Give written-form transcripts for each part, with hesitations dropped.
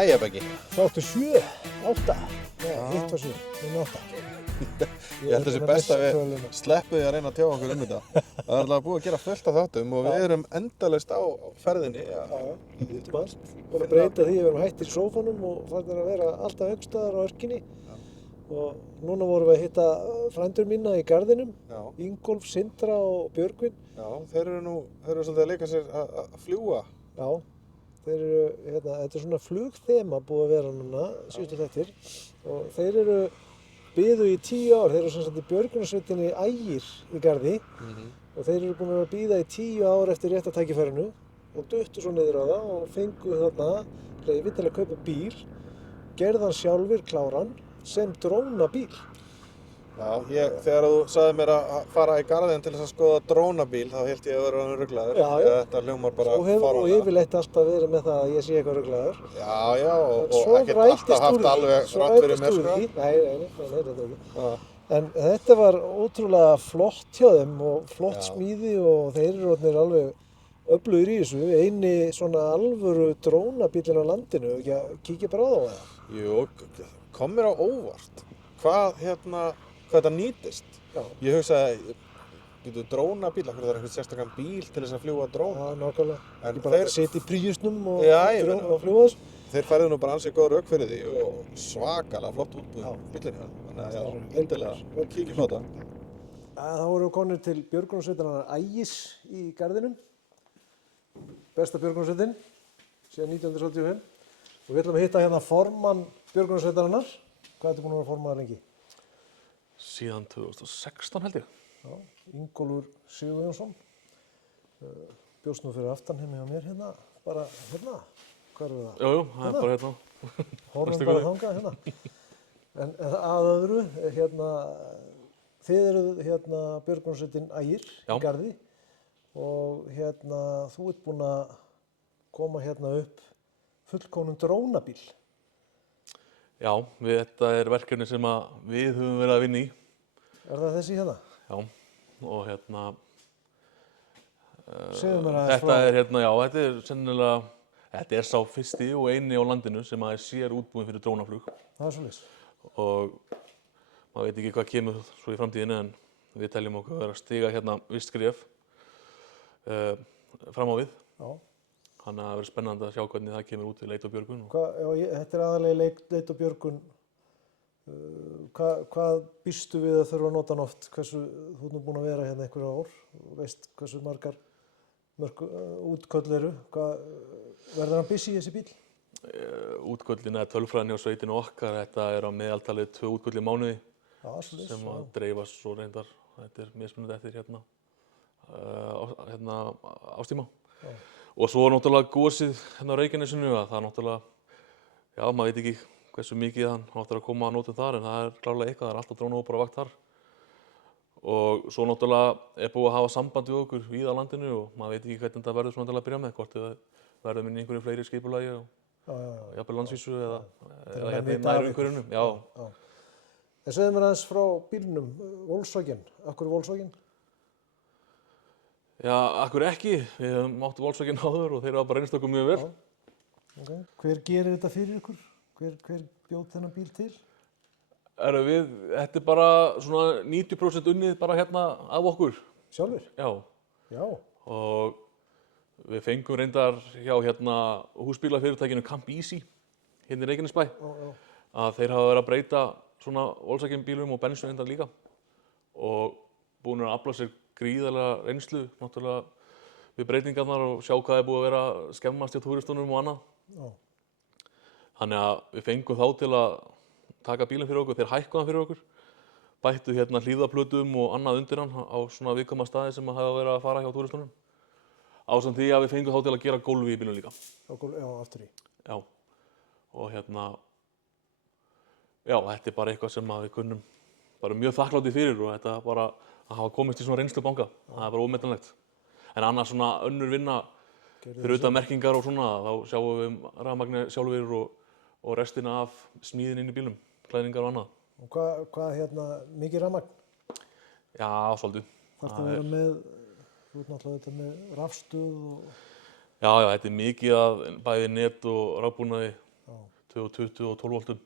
Jæja, Beggi. Það áttu 7, 8. Nei, hitt var 7, núna 8. Ég held þessi best að við sleppu því að reyna að tjá okkur um þetta. Það er alveg búið að gera fullt af þáttum og við erum endalaust á ferðinni. Þetta var allt. Búin að breyta því að við erum hættir í sófanum og farnir að vera alltaf einhvers staðar á örkinni. Og núna vorum við að hitta frændur mína í garðinum, Ingólf, Sindra og Björgvin. Já, þeir eru svolítið að leika sér að fljúga. Já, þeir eru, þetta er svona flugþema búið að vera núna, síðustu þættir. Og þeir eru biðu í 10 ár, þeir eru sem sagt í björgunarsveitinni Ægir í Garði og þeir eru búin að bíða í 10 ár eftir rétta tækifærinu og duttu svo niður á það og fengu þarna leyfi til að kaupa bíl, gerðan sjálfur kláran sem drónabíl. Já, þegar þú sagði mér að fara í garðinn til þess að skoða drónabíl, þá hélt ég að vera ruglaður. Já. Þetta hljómar bara fáránlega. Og yfirleitt alltaf verið með það að ég sé eitthvað ruglaður. Já, og ekkert alltaf haft alveg rátt fyrir mér, sko. Nei, þetta ekki. En þetta var ótrúlega flott hjá þeim og flott smíði og þeir eru orðnir alveg öflugir í þessu. Eini svona alvöru drónabílinn á landinu, ekki að kíkja bara á það? Jú, kom mér á óvart. Hvað þetta nýtist. Já. Ég hugsaði, drónabíl, það er einhvern sérstakann bíl til þess að fljúga drón. Já, nákvæmlega. En Ég bara setja í príusnum og fljúga þessu. Þeir færðu nú bara ansið góð rök fyrir því og svakalega flott útbúið bílinn. Þannig að já, endilega, kíkjum á þetta. Þá vorum við konur til björgunarsveitarinnar Ægis í Garðinum. Besta björgunarsveitin, síðan 1975. Og við ætlum að hitta hérna formann björgunarsveitarinnar. Hvað ertu búin að vera formaður lengi? Síðan 2016 held ég. Já, Ingólfur Sigurjónsson. Bjóst nú fyrir aftan hjá mér hérna, bara hérna. Hvar er það? Jú, það er bara hérna. Horfum bara þangað hérna. En að öðru, þið eruð hérna björgunarsveitin Ægir í Garði og hérna þú ert búinn að koma hérna upp fullkomnum drónabíl. Já, þetta er verkefni sem við höfum verið að vinna í. Er það þessi hérna? Já, og Segðu mér aðeins þetta er þetta er sennilega, þetta er sá fyrsti og eini á landinu sem er sér útbúinn fyrir drónaflug. Það er svoleiðis. Og maður veit ekki hvað kemur svo í framtíðinni en við teljum okkur að stíga hérna visst skref fram á við. Já. Þannig að það verður spennandi að sjá hvernig það kemur út við leit og björgun. Þetta er aðalega leit og björgun. Hvað býstu við að þurfa að nota hann oft? Þú ert nú búinn að vera hérna einhverja ár og veist hversu margar útköll eru. Verður hann busy þessi bíl? Útköllin er tölfræðin hjá sveitinu okkar. Þetta er á meðaltalið 2 útköll í mánuði sem að dreifast svo reyndar. Þetta er mismunandi eftir ástíma. Já. Og svo er náttúrulega gosið hérna á Reykjanesinu að það er náttúrulega, já, maður veit ekki hversu mikið hann áttur að koma að nótum þar en það er klárlega eitthvað, það er alltaf drónahópar á vakt þar. Og svo náttúrulega er búið að hafa samband við okkur víða á landinu og maður veit ekki hvernig þetta verður svona til að byrja með, hvort það verður minni einhverju fleiri skipulagi og jafnvel landsvísu eða hérna í nærumhverfinu. Já. En segðu mér aðeins frá bílnum, Volkswagen. Af hverju Volkswagen? Já, akkur ekki. Við höfum átt Volkswagen áður og þeir hafa bara reynst okkur mjög vel. Okay. Hver gerir þetta fyrir ykkur? Hver bjóð þennan bíl til? Þetta er bara svona 90% unnið bara hérna af okkur. Sjálfur? Já. Og við fengum reyndar hjá húsbílafyrirtækinu Camp Easy hérna í Reykjanesbæ að þeir hafa verið að breyta svona Volkswagen bílum og bensu reyndar líka og búin að afla sér gríðarlega reynslu náttúrulega við breytingarnar og sjá hvað er búið að vera að skemmast hjá túristunum og annað. Já. Þannig að við fengum þá til að taka bílinn fyrir okkur, þeir hækkuðu hann fyrir okkur, bættu hlífðaplötum og annað undir hann á svona viðkvæma staði sem hafa verið að fara hjá túristunum. Ásamt því að við fengum þá til að gera gólfi í bílnum líka. Já, aftur í. Já. Og þetta er bara eitthvað sem við kunnum bara mjög þakklátir fyrir og þetta bara að hafa komist í svona reynslubanka, það er bara ómetanlegt. En annars svona önnur vinna fyrir utan merkingar og svona, þá sjáum við rafmagni sjálfir og restina af smíðin inn í bílnum, klæðningar og annað. Og hvað mikið rafmagn? Já, svolítið. Þarftu að vera með, þú ert náttúrulega þetta með rafstuð og... Já, þetta er mikið af bæði net og rafbúnaði 220 og 12 voltum.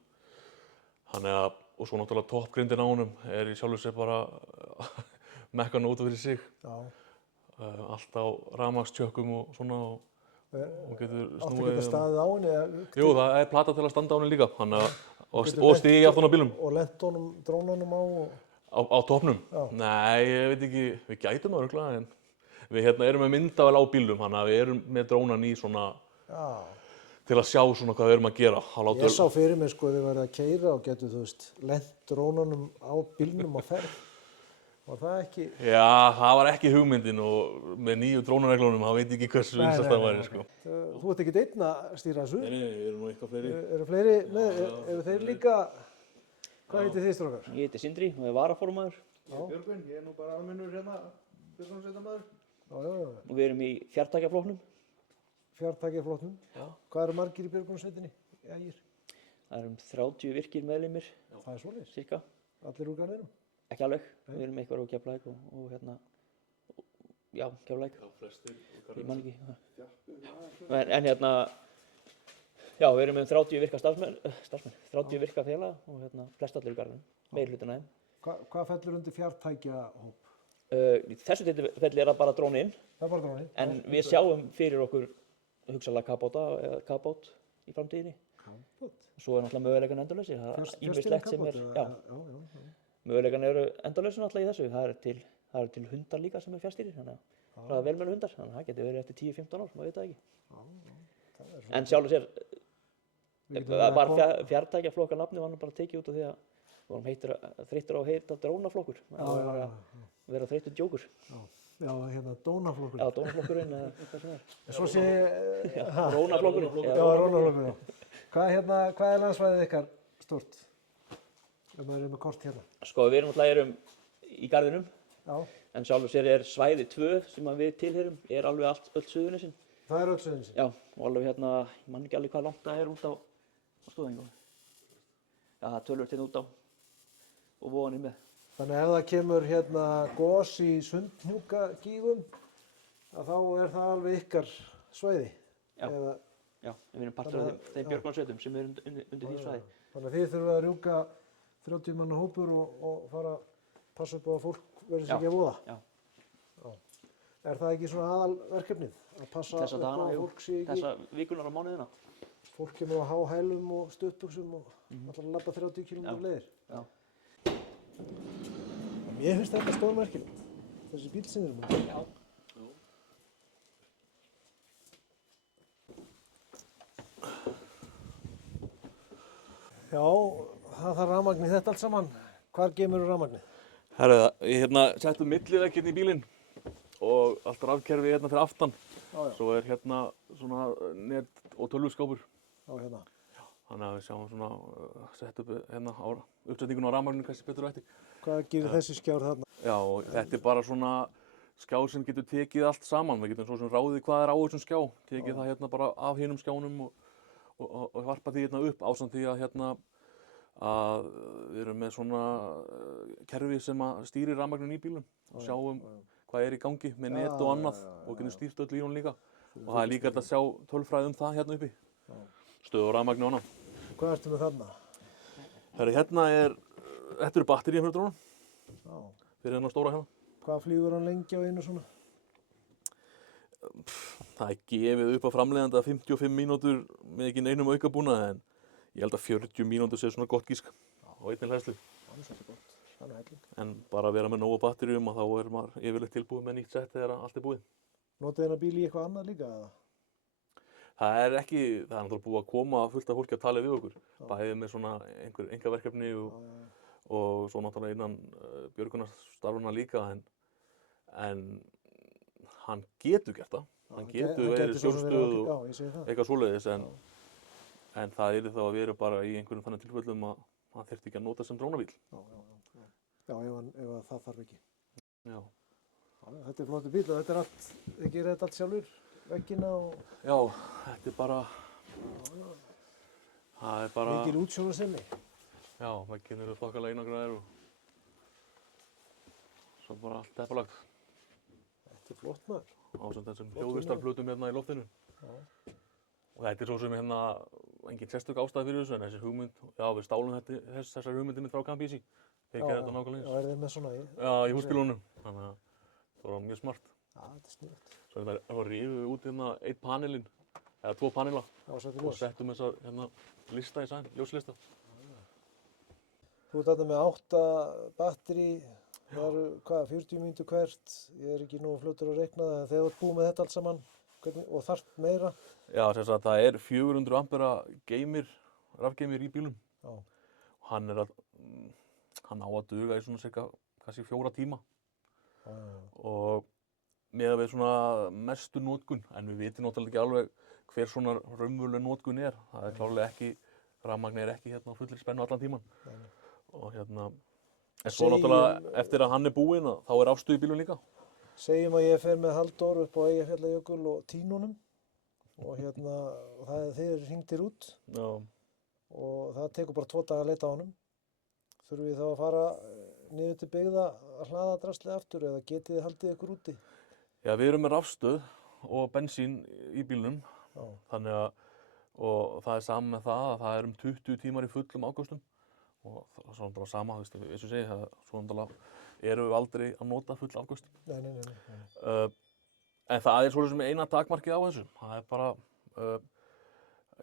Þannig að, og svo náttúrulega toppgrindin á honum í sjálfu sér bara mekkan út fyrir sig. Allt á rafmagnstjökkum og svona og getur snúið. Áttu geta staðið á henni? Jú, það plata til að standa á henni líka. Og stígi aftan á bílnum. Og lent honum, drónanum á? Á toppnum? Nei, ég veit ekki, við gætum örugglega, en við erum með myndavél á bílnum, þannig að við erum með drónan í svona til að sjá svona hvað við erum að gera. Ég sá fyrir mig sko, þið verið að keyra og getur, þú veist, lent drónanum á bílnum á ferð. Var það ekki? Já, það var ekki hugmyndin og með nýju drónareglunum, það veit ekki hversu vinsælt það væri, sko. Þú ert ekki einn að stýra þessu? Nei, við erum nú eitthvað fleiri. Eru fleiri með? Eru þeir líka, hvað heitir þið strákar? Ég heiti Sindri og er varaformaður. Björgvin, ég nú bara almennur björgunarsveitarmaður. Og við erum í fjartækjaflokknum. Fjartækjaflokknum? Já. Hvað eru margir í björgunarsveitinni? Ægir? Það eru 30 virkir meðlimir. Það er svoleiðis? Cirka. Allir úr garðinum? Ekki alveg. Við erum eitthvað á Keflavík og já, Keflavík. Já, flestir. Ég man ekki. En já, við erum með 30 virka starfsmenn, 30 virka félaga og flest allir í garðinum, meirihlutin af þeim. Hvað fellur undir fjartækjahóp? Í þessu tilfelli það bara dróninn. Það er bara dróninn? En við sjáum fyrir okkur hugsanlega kafbáta eða kafbát í framtíðinni. Kafbát? Svo er náttúrulega möguleikan endalausir. Það er ýmislegt sem er, já. Já. Möguleikan eru endalausir náttúrulega í þessu. Það er til hundar líka sem er fjárstýrir, þannig að það er velmennu hundar, þannig að það getur verið eftir 10-15 ár, maður veit það ekki. En sjálfur sér, bara fjartækjaflokka nafni var nú bara tekið út af því að við vorum þreyttir á að heita drónaflokkur. Það var að vera þreyttur djókur. Já, dónaflokkurinn. Já, dónaflokkurinn eða hvað sem er. Svo sé Rónaflokkurinn. Já, rónaflokkurinn, já. Hvað er landsvæðið ykkar stórt? Ef maður með kort hérna. Sko, við erum í garðinum. Já. En sjálfur sér er svæði 2 sem við tilheyrum, alveg öll Suðurnesin. Það er öll Suðurnesin? Já, og alveg ég man ekki alveg hvað langt það er út á Stóðengu. Já, það tölur út á og voðan með. Þannig ef það kemur gos í Sundhnúkagígum, þá er það alveg ykkar svæði? Já, við erum partur af þeim björgunarsveitum sem er undir því svæði. Þannig að þið þurfum að rjúka 30 manna hópur og fara að passa upp á að fólk verður sér ekki að voða? Já. Er það ekki svona aðalverkefnið? Að passa upp á að fólk sé ekki... Þessa vikunar á mánuðina. Fólk kemur á háhælum og stuttbuxum og ætlar að labba 30 km leiðir. Já. Mér finnst þetta stórmerkilegt, þessi bíl sem við erum með. Já. Já, það þarf rafmagn í þetta allt saman. Hvar geymurðu rafmagnið? Herru, ég settum millivegg í bílinn og allt rafkerfi fyrir aftan. Svo er svona net- og tölvuskápur. Já, hérna. Þannig að við sjáum svona sett upp á uppsetningun á rafmagninu kannski betur og eftir. Hvað gerir þessi skjár þarna? Já, þetta er bara svona skjár sem getur tekið allt saman. Við getum svo sem ráðið hvað er á þessum skjá. Tekið það bara af hinum skjánum og varpa því upp ásamt því að að við erum með svona kerfi sem að stýrir rafmagninu í bílum og sjáum hvað er í gangi með net og annað og getum stýrt öllu í honum líka. Og það er líka hægt að sjá tölfræði það uppi. Stöðu og rafmagni og annað. Hvað ertu með þarna? Herru, þetta eru batteríum fyrir drónum. Já. Fyrir þennan stóra hérna. Hvað flýgur hann lengi á einu svona? Það er gefið upp á framleiðanda 55 mínútur með ekki neinum aukabúnað en ég held að 40 mínútur sé svona gott gísk á einni hleðslu. Það er svolítið gott. Það er helling. En bara að vera með nógu batteríum og þá er maður yfirleitt tilbúið með nýtt sett þegar allt er búið. Notið þennan bíl í eitthvað annað líka eða? Það er náttúrulega búið að koma fullt af fólki að tala við okkur. Bæðið með svona einhver engaverkefni og svo náttúrulega innan björgunarstarfana líka en hann getur gert það. Hann getur verið stjórnstöð og eitthvað svoleiðis en það þá að vera bara í einhverjum þannig tilfellum að hann þyrfti ekki að nota sem drónabíl. Já, ef það þarf ekki. Já. Þetta er flottur bíl og þetta er allt, þið gerir þetta allt sjálfur, veggina og... Já, þetta er bara, það er bara... Mikil útsjónarsemi. Já, veggin eru þokkalega einangraðir og svo bara allt teppalagt. Þetta er flott maður. Ásamt þessum hljóðvistarplötum í loftinu. Og þetta er svo sem engin sérstök ástæði fyrir þessu en þessi hugmynd, já við stálum þessar hugmyndinni frá Campisi. Þeir gerðu þetta nákvæmlega eins. Já, þeir með svona í? Já, í húsbílunum. Þannig að það var mjög smart. Já, þetta sniðugt. Svo rifum við út einn panelinn, eða 2 panela og settum þessar lista í sæn, ljóslista. Þú ert þarna með 8 batteri, það eru, 40 mínútur hvert, ég er ekki nógu fljótur að reikna það, þegar þú ert búið með þetta allt saman, og þarft meira? Já, það er 400 ampera rafgeymir í bílum. Já. Og hann á að duga í svona cirka, kannski 4 tíma. Já. Og með við svona mestu notkun, en við vitum náttúrulega ekki alveg hver svona raunveruleg notkun er. Það er klárlega ekki, rafmagn er ekki á fullri spennu allan tíman. Nei. Og en svo náttúrulega eftir að hann er búinn, þá er afstuð í bílum líka. Segjum að ég fer með Halldór upp á Eyjafjallajökul og Tínunum og þeir eru hringdir út. Já. Og það tekur bara 2 daga að leita á honum. Þurfum við þá að fara niður til byggða að hlaða draslið aftur eða getið þið haldið ykkur úti? Já, við erum með rafstöð og bensín í bílnum. Já. Þannig að, og það er saman með það að það er 20 tímar í fullum ágústum. Og svona bara sama, eins og segi, svona erum við aldrei að nota full ágúst. Nei. En það er svona eina takmarkið á þessu. Það er bara,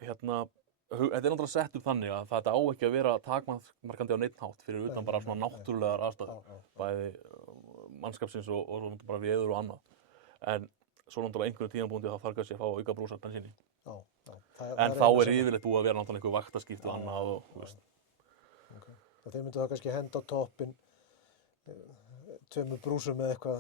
þetta er náttúrulega sett upp þannig að þetta á ekki að vera takmarkandi á neitt hátt fyrir utan bara svona náttúrulegar aðstæður. Bæði mannskapsins og svona bara veður og annað. En svo náttúrulega einhverjum tímabúndi þá þarf kannski að fá auka brúsar bensíni. Já. En þá er yfirleitt búið að vera náttúrulega einhver vaktaskipti og annað og, þú veist. Okay. Og þeir myndu þá kannski henda á toppinn 2 brúsum eða eitthvað.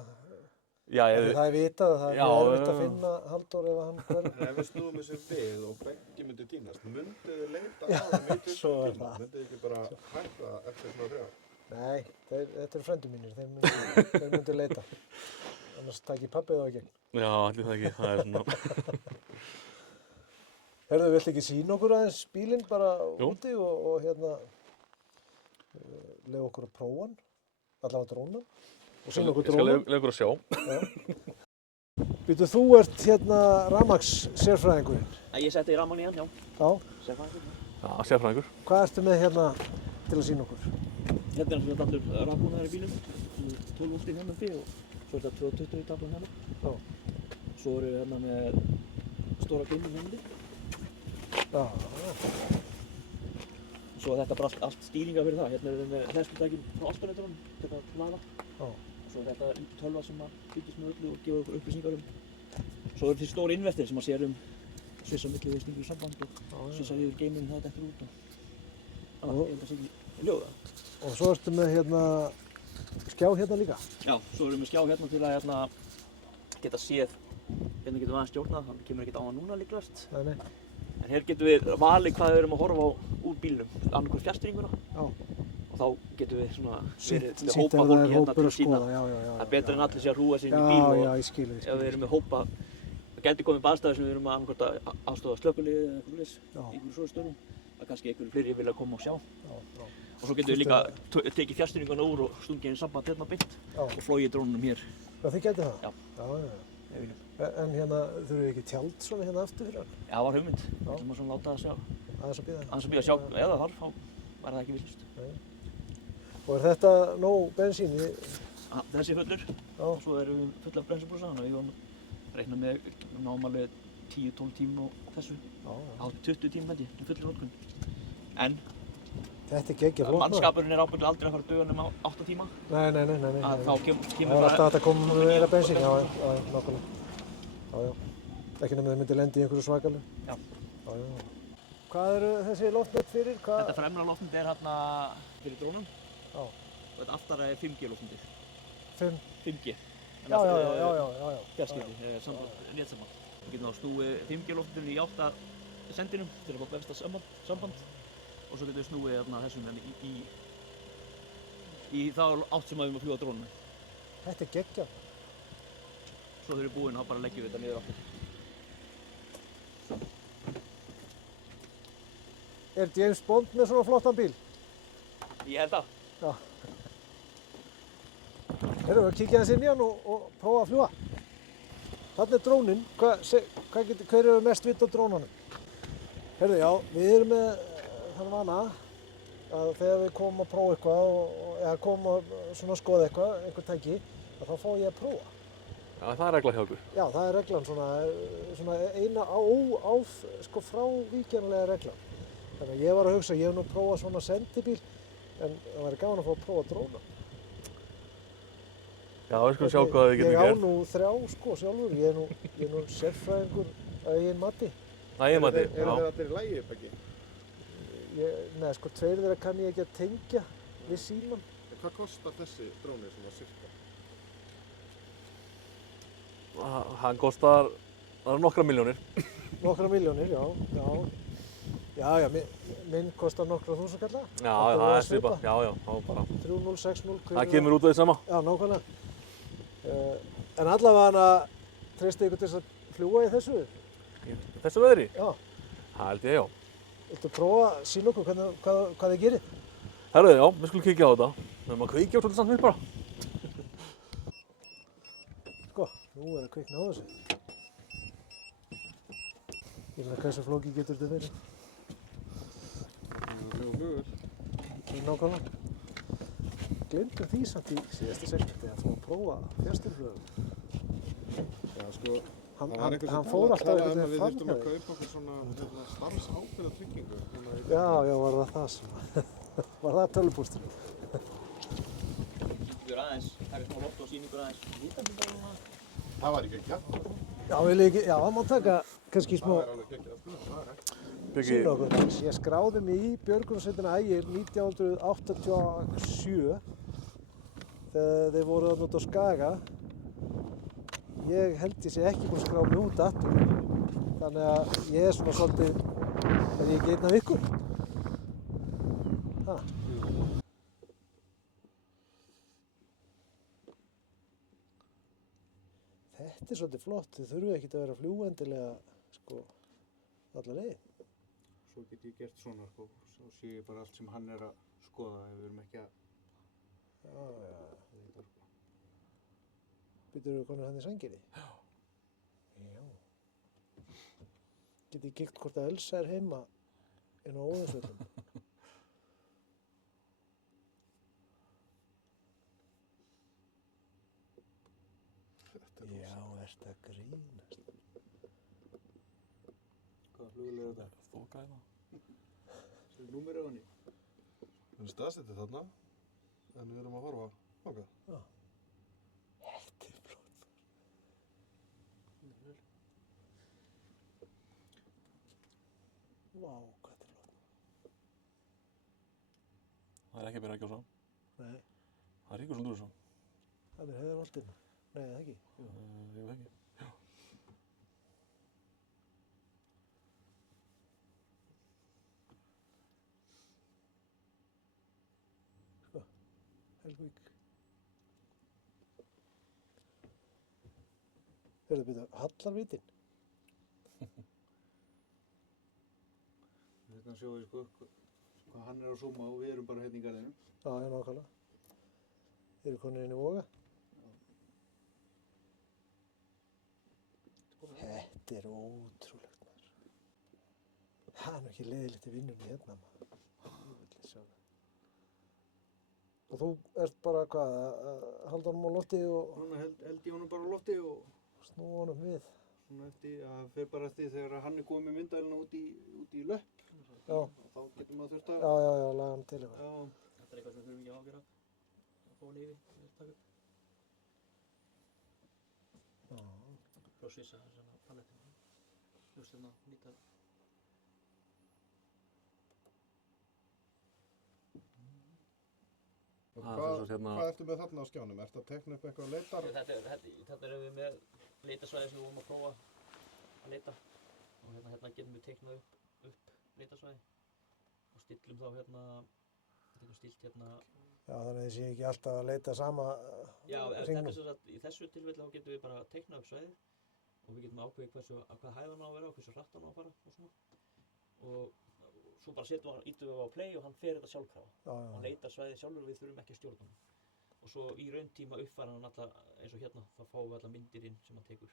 Já, það er vitað að það er erfitt að finna Halldór ef hann hverf. Ef við snúum þessu við og beggi myndu týnast, myndu þið leita á þeim í 20 tíma? Myndu þið ekki bara hætta eftir svona 3 ár? Nei, þetta eru frændur mínir, þeir myndu leita. Annars takk ég pappið þá í gegn. Já, allir það ekki, það er svona. Herðu, viltu ekki sýna okkur aðeins bílinn bara úti og leyfa okkur að prófa hann, allavega drónan, og sýna okkur drónan. Ég skal leyfa okkur að sjá. Býtu, þú ert rafmagns sérfræðingurinn? Ég setti rafmagn í hann, já. Já? Sérfræðingur. Já, sérfræðingur. Hvað ertu með til að sýna okkur? Hérna er allur rafmagnar í bílum, 12 volti hérna uppi og svo er þetta 220 taflan hérna. Já. Svo eru við hérna með stóra geymur hérna. Já. Svo er þetta bara allt stýringa fyrir það. Hérna erum við með hleðslutækin frá alternatorum til að hlaða. Já. Svo er þetta tölva sem byggist með öllu og gefur okkur upplýsingar Svo eru til stóri inverter sem sér svissa milli við stingur í samband og svissa yfir geymurinn það dettur út. Þannig að ég held að það sé ekki ljóða. Og svo ertu með skjá hérna líka? Já, svo erum við skjá hérna til að geta séð. Hérna getum við aðeins stjórnað, þannig kemur ekkert á hann núna líklegast. Nei. En hér getum við valið hvað við erum að horfa á úr bílnum, annarkvort fjærstýringuna. Já. Og þá getum við svona verið með hópa fólki hérna til að sýna. Það er betra en allir sé að hrúga sér inn í bíl og ég skil. Ef við erum með hópa, það gæti komið baðstæður sem við erum annarkvort að aðstoða slökkviliðið eða eitthvað svoleiðis, í einhverjum svona stöðum. Það kannski einhverjum fleiri vilja koma og sjá. Og svo getum við líka tekið fjærstýringuna úr og stungið inn samband hérna beint og flogið drónunum hér. Já, þið gætið það? Já. En þurfum við ekki tjald svona hérna aftur fyrir hann? Já, það var hugmynd. Við ætlum að svona láta það sjá. Aðeins að bíða? Aðeins að bíða að sjá, eða þarf, þá væri það ekki villust. Og er þetta nóg bensín? Þessi fullur. Og svo erum við full af brennsibrúsa, þannig að við vorum að reikna með námalega 10-12 tíma og þessu. Hátt 20 tíma held ég, fullur notkun. En þetta er geggjað flott. Mannskapurinn er ábyggilega aldrei að fara að duga nema 8 tíma. Nei. Þá kemur það er alltaf hægt að koma með meira bensín, já, nákvæmlega. Já. Ekki nema þið myndi lendi í einhverju svakalu. Já. Hvað eru þessi loftnet fyrir? Þetta fremra loftnet er hérna fyrir drónum. Já. Og þetta aftara er 5G loftnetið. 5G. Já. Fjarskipti, netsamband. Við getum þá snúið 5G loftnetinu í átt að sendinum til að fá besta samband. Og svo getum við snúið þessum í þá átt sem við erum að fljúga drónum. Þetta er geggjað. Svo þegar við erum búin þá bara leggjum við þetta niður aftur. Er James Bond með svona flottan bíl? Ég held það. Já. Erum við að kíkja aðeins inn í hann og prófa að fljúga? Þarna er dróninn. Hver eru mest vitt á drónanum? Herðu, já, við erum með þann vana að þegar við komum að prófa eitthvað eða komum að svona skoða eitthvað, einhver tæki, að þá fá ég að prófa. Já, það er regla hjá okkur. Já, það er reglan svona eina sko frávíkjanlega reglan. Þannig að ég var að hugsa, ég hef nú prófað svona sendibíl, en það væri gaman að fá að prófa dróna. Já, við skulum sjá hvað við getum Ég á gert. nú 3 sko sjálfur, ég er nú sérfræðingur að eigin mati. Það ég mati, Eru þeir allir í lagi upp ekki? Nei, sko 2 þeirra kann ég ekki að tengja við síman. Hvað kostar þessi dróni svona cirka? Hann kostar, það eru nokkra milljónir. Nokkra milljónir, já. Já, minn kostar nokkra þúsundkalla. Já, það er svipað, já, þá bara. 3.0, 6.0. Það kemur út af því sama. Já, nákvæmlega. En allavega treysti ykkur til þess að fljúga í þessu? Þessu veðri? Já. Það held ég, já. Viltu prófa að sýna okkur hvað þið gerir? Herðu, já, við skulum kíkja á þetta. Við erum að kveikja á svolítið samt við bara. Sko, nú er að kveikna á þessu. Ég veit að hversu flókið getur þetta verið. Nákvæmlega. Gleymdum því samt í síðasta segmenti að fá að prófa fjarstýriflugvél. Já, sko, Hann fór alltaf einhvern veginn við fram þurftum hjá að því. kaupa okkur svona starfsábyrgðartryggingu. Já, var það það sem var það tölvupústurinn? Sýningur aðeins, taka smá loft og sýningur aðeins. Vítamindaluna. Það var ekki ekki, Já, það má taka kannski smá það er alveg ekki, sko, það er ekki. sýna okkur aðeins. Ég skráði mig í björgunarsveitina Ægir 1987 þegar þeir voru þarna út á Skaga. Ég held ég sé ekki búinn að skrá mig út aftur. Þannig að ég er svona svolítið, er ég ekki einn af ykkur? Ha? Þetta er svolítið flott, þið þurfum ekkert að vera að fljúga endilega, sko, alla leið. Svo get ég gert svona, sko, svo sé ég bara allt sem hann er að skoða ef við erum ekki að Já. vita, sko. Býtur þú konar hann í sænginni? Já. Get ég gikt hvort að Elsa er heima inn á Óðinsvöllum? Já, ert að grínast. Hvaða flugvél er þetta? Þoka hérna. Svo er númer á henni. Við erum staðsettir þarna, en við erum að horfa þangað. Þetta er flott. Vá, hvað þetta er flott. Það er ekki að byrja að gjósa. Nei, Það er ríkur sem svo. það er heiðarholtinn. Nei, það ekki. Ég veit ekki. Helgvík. Hörðu, byrja, Hallarvítin. Þetta sjáum við, sko, hvað hann er að zooma og við erum bara hérna í garðinum. Já, nákvæmlega. Þeir eru konur inn í Voga. Þetta er ótrúlegt, maður. Það er nú ekki leiðilegt í vinnunni hérna, maður. Ég vil sjá það. Og þú ert bara hvað, að halda honum á lofti og Núna held ég honum bara á lofti og snúa honum við. svona eftir, það fer bara eftir þegar hann er komið með myndavélina út í löpp. Já. Þá getur maður þurft að, Já, laga hann til eitthvað. já, Þetta er eitthvað sem við þurfum ekki að ágjöra að fá hann yfir, taka upp. Frá Svissa, svona palettina. Just hérna, nýta. Og Það er hvað svo hérna- ertu með þarna á skjánum? Ertu að tekna upp eitthvað leitar? Þetta erum við með leitasvæði sem við vorum að prófa að leita. Og hérna getum við teiknað upp leitasvæði. Og stillum þá hérna, getum stilt hérna. Já, þannig að þið sé ekki alltaf að leita sama Já, þetta hringnum. er sem sagt, í þessu tilfelli þá getum við bara teiknað upp svæðið. Og við getum ákveðið hvað hæð hann á að vera og hversu hratt hann á að fara og svona. Og svo bara ítum við á play og hann fer þetta sjálfkrafa. Hann leitar svæðið sjálfur og við þurfum ekki að stjórna hann. Og svo í rauntíma uppfæra hann alla, eins og hérna, þá fáum við alla myndir inn sem hann tekur.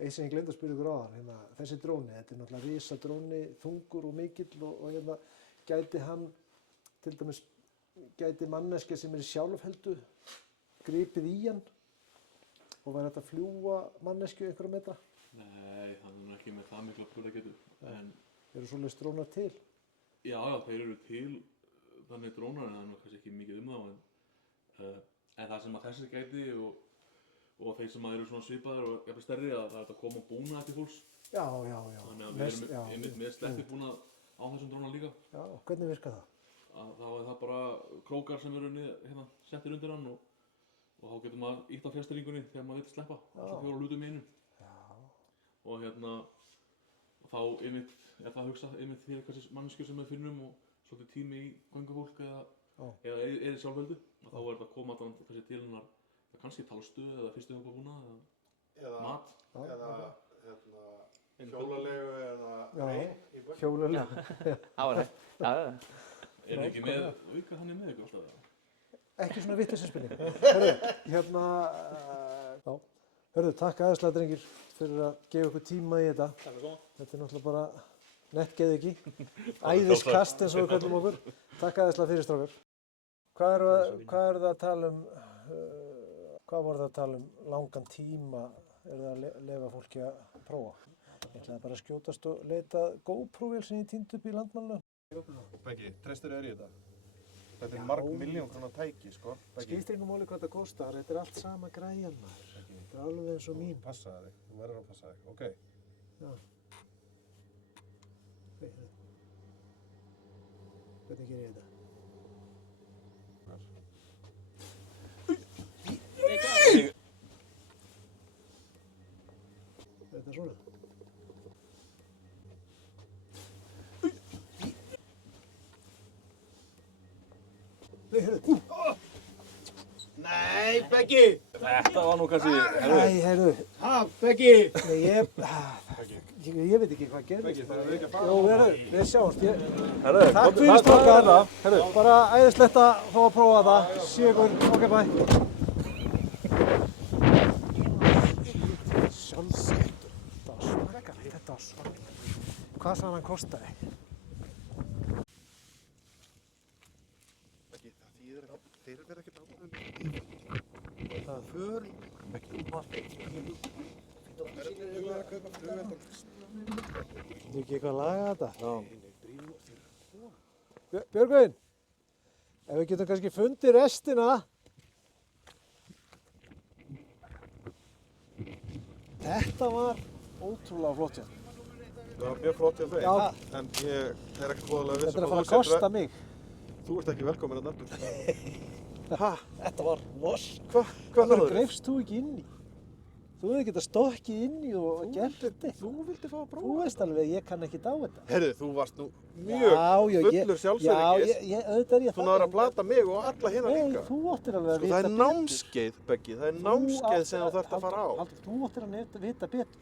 eitt sem ég glemdi að spyrja ykkur á hann, hérna, þessi dróni, þetta er náttúrulega risa dróni, þungur og mikill og hérna, gæti hann, til dæmis, gæti manneskja sem í sjálfheldu gripið í hann og væri hægt að fljúga manneskju einhverja metra? Nei, hann er ekki með það mikla burðargetu. En Eru svoleiðis drónar til? já, þeir eru til þannig drónar en það er nú kannski ekki mikið þá. En það sem að þessi gæti og þeir sem eru svona svipaðir og jafnvel stærri að það er hægt að koma búnað til fólks. Já. Þannig að við erum einmitt með sleppibúnað á þessum drónar líka. Já, hvernig virkar það? Þá er það bara krókar sem eru hérna, settir undir hann og þá getur maður ítt á fjærstýringunni þegar maður vill sleppa. Svo 4 hlutum í einu. Og hérna, þá einmitt er það að hugsa einmitt fyrir kannski manneskjur sem við finnum og svolítið tími í göngufólk eða er í sjálfheldu. Þá er þetta að koma alltaf þessi til hennar kannski talstöð eða fyrstu hjálpa búnað eða mat. Eða hjólalegu eða reyn í börn. Hjólalega. Það var hægt. Já. Er þið ekki með, auka hann með ykkur alltaf það? Ekki svona vitlaus spurning. Hörðu, Hörðu, takk aðeinslega drengir fyrir að gefa ykkur tíma í þetta. Takk fyrir koma. Þetta er náttúrulega bara nettgeð ekki. Æðiskast eins og við kallum okkur. Takk aðeinslega fyrir strákar. Hvað eru það að tala um, hvað voru það að tala um langan tíma eru það að leyfa fólki að prófa? Ég ætlaði bara að skjótast og leita GoPro-vél sem ég týndi upp í landmanninu. Beggi, treystir þér í þetta? Þetta er marg miljón krónar tæki, sko. Skiptir engum máli hvað þetta kostar, þetta er allt sama græjan maður. Þetta er alveg eins og mín. Passaði þig, þú verður að passa þig, ok. Já. Hvernig gerir ég þetta? Þetta er svona. Nei, heyrðu. Nei, Beggi! Þetta var nú kannski... Æ, heyrðu. Ha, Beggi! Nei, ég veit ekki hvað gerðist. Beggi, það er ekki að fara. Jó, heyrðu, við sjáumst. Herðu, Takk fyrir strákar. Heyrðu, bara æðislegt að fá að prófa það. Sé ykkur, ok, bye. Sjálfsagt. Þetta var svakalegt. Þetta var svakalegt. Hvað sagði hann kostaði? Beggi, það þýðir ekki, þeir verða ekki ákveðin. Það för. Beggi, Við verðum að kaupa flugveldan. Þú ekki eitthvað að laga þetta? Björgvin, ef við getum kannski fundið restina. Þetta var ótrúlega flott hjá. Það var mjög flott hjá þeim, Já. en ég er ekki búinlega viss Þetta er um að fara að kosta mig. Þú ert ekki velkominn að nafnum. Ha? Þetta var ross. Hvað Hvað náður? greifst þú ekki inn í? Þú hefði getað stokkið inn í og gert þetta. Þú vildi fá að Þú prófa. veist alveg, ég kann ekki á þetta. Herðu, þú varst nú mjög fullur sjálfsöryggis. Já, auðvitað er ég Þú náður að plata mig og alla hérna Nei, líka. þú áttir alveg að Sko, vita það er betur. námskeið, Beggi, það er námskeið sem þú þarft að fara á. Haldur, þú áttir að vita betur.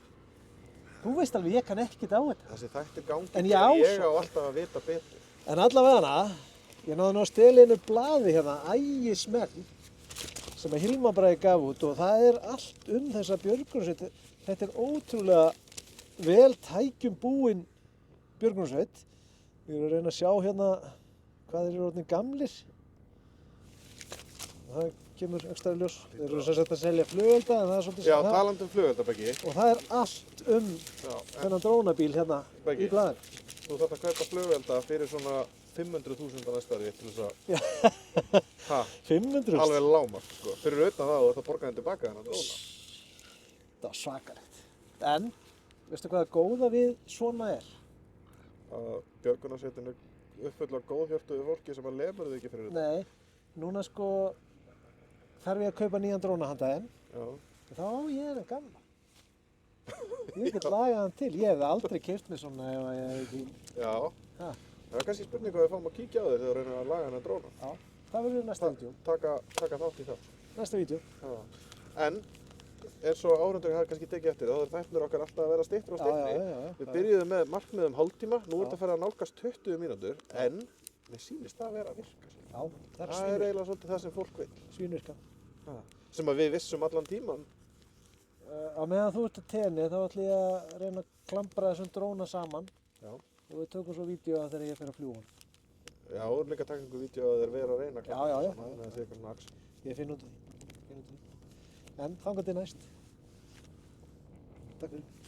Þú veist alveg, ég kann ekkert á þetta. Þessi þættir gangi En fyrir, ég ég á alltaf að vita betur. En allavega ég náði nú að stela einu blaði hérna, ægismell, sem að Hilma Bragi gaf út og það er allt þessa björgunarsveit. Þetta er ótrúlega vel tækjum búin björgunarsveit. Við erum að reyna að sjá hérna hvað þeir eru orðnir gamlir. Það kemur ekstra ljós. Þeir eru sem sagt að selja flugelda en það er svolítið Já, talandi um flugvelda, Beggi. og það er allt Já, þennan drónabíl hérna Beggi. í blaðinu. Þú þarft að kaupa flugvelda fyrir svona 500.000 á næsta ári til þess að... Ha, 500. alveg lágmark, sko. Fyrir utan það, þú ert að borga henni tilbaka þennan dróna. Það var svakalegt. En, veistu hvað það góða við svona er? Að björgunarsveitin uppfullar góðhjörtuðu fólki sem að lemur þig ekki fyrir þetta. Nei, núna sko þarf ég að kaupa nýjan dróna handa þeim. Já. Þá á ég þennan gamla. Ég get lagað hann til. Ég hefði aldrei keypt mér svona ef ég hefði ekki... Já. Ha. Það er kannski spurning hvað við fáum að kíkja á þig þegar þú reynir að laga hennar dróna. Já, það verður næsta vídeo. Taka þátt í það. Næsta vídeo. Já. En, eins og áhorfendur hafa kannski tekið eftir, þá er þættirnir okkar alltaf að vera styttri og styttri. Já. Við byrjuðum með markmiðum hálftíma, nú er þetta að fara að nálgast 20 mínútur, en mér sýnist það að vera að virka. Já, það er Það er eiginlega svolítið það sem fólk vil. svínvirka. Sem að við vissum allan tíman. Á meðan þú ert að tenni þá ætlum ég að reyna að klambra þessum dróna saman. Já. Og við tökum svo vídeo að þegar ég fer að fljúga hann. Já, og líka taka einhver vídeo að þeir vera að reyna að Já, já, já. saman, það sé eitthvað svona aks. Ég finn út af því. En þangað til næst. Takk fyrir.